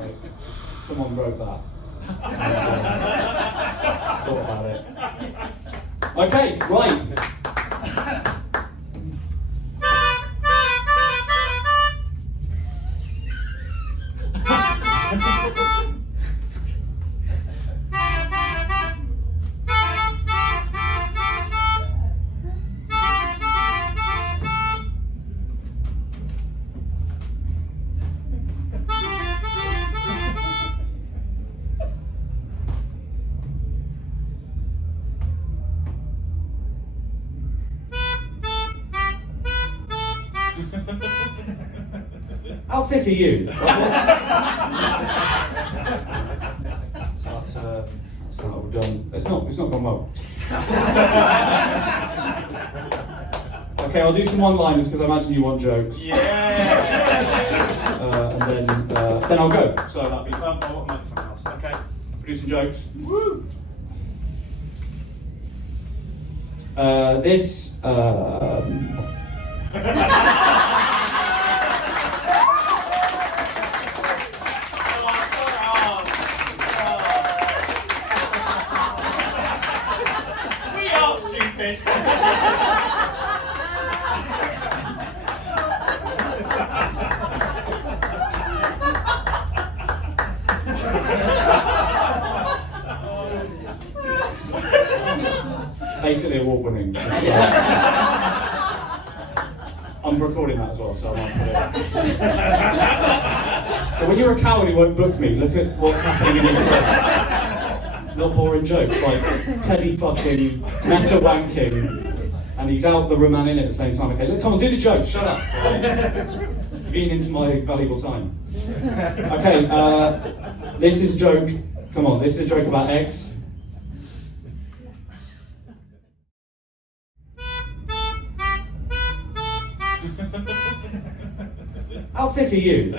Like, someone wrote that. Thought about it. Okay, right. How thick are you? That's not done. It's not gone well. Okay, I'll do some one-liners because I imagine you want jokes. Yeah. And then I'll go. So that'll be fun. I want something else. Okay. Do some jokes. Woo. This. We are stupid. Basically award-winning. I'm recording that as well, so I might put it. So when you're a coward who won't book me, look at what's happening in his head. Not boring jokes, like Teddy fucking meta wanking, and he's out the room and in at the same time. Okay, look, come on, do the joke, shut up. You've eaten into my valuable time. Okay, this is a joke, come on, this is a joke about eggs. How thick are you?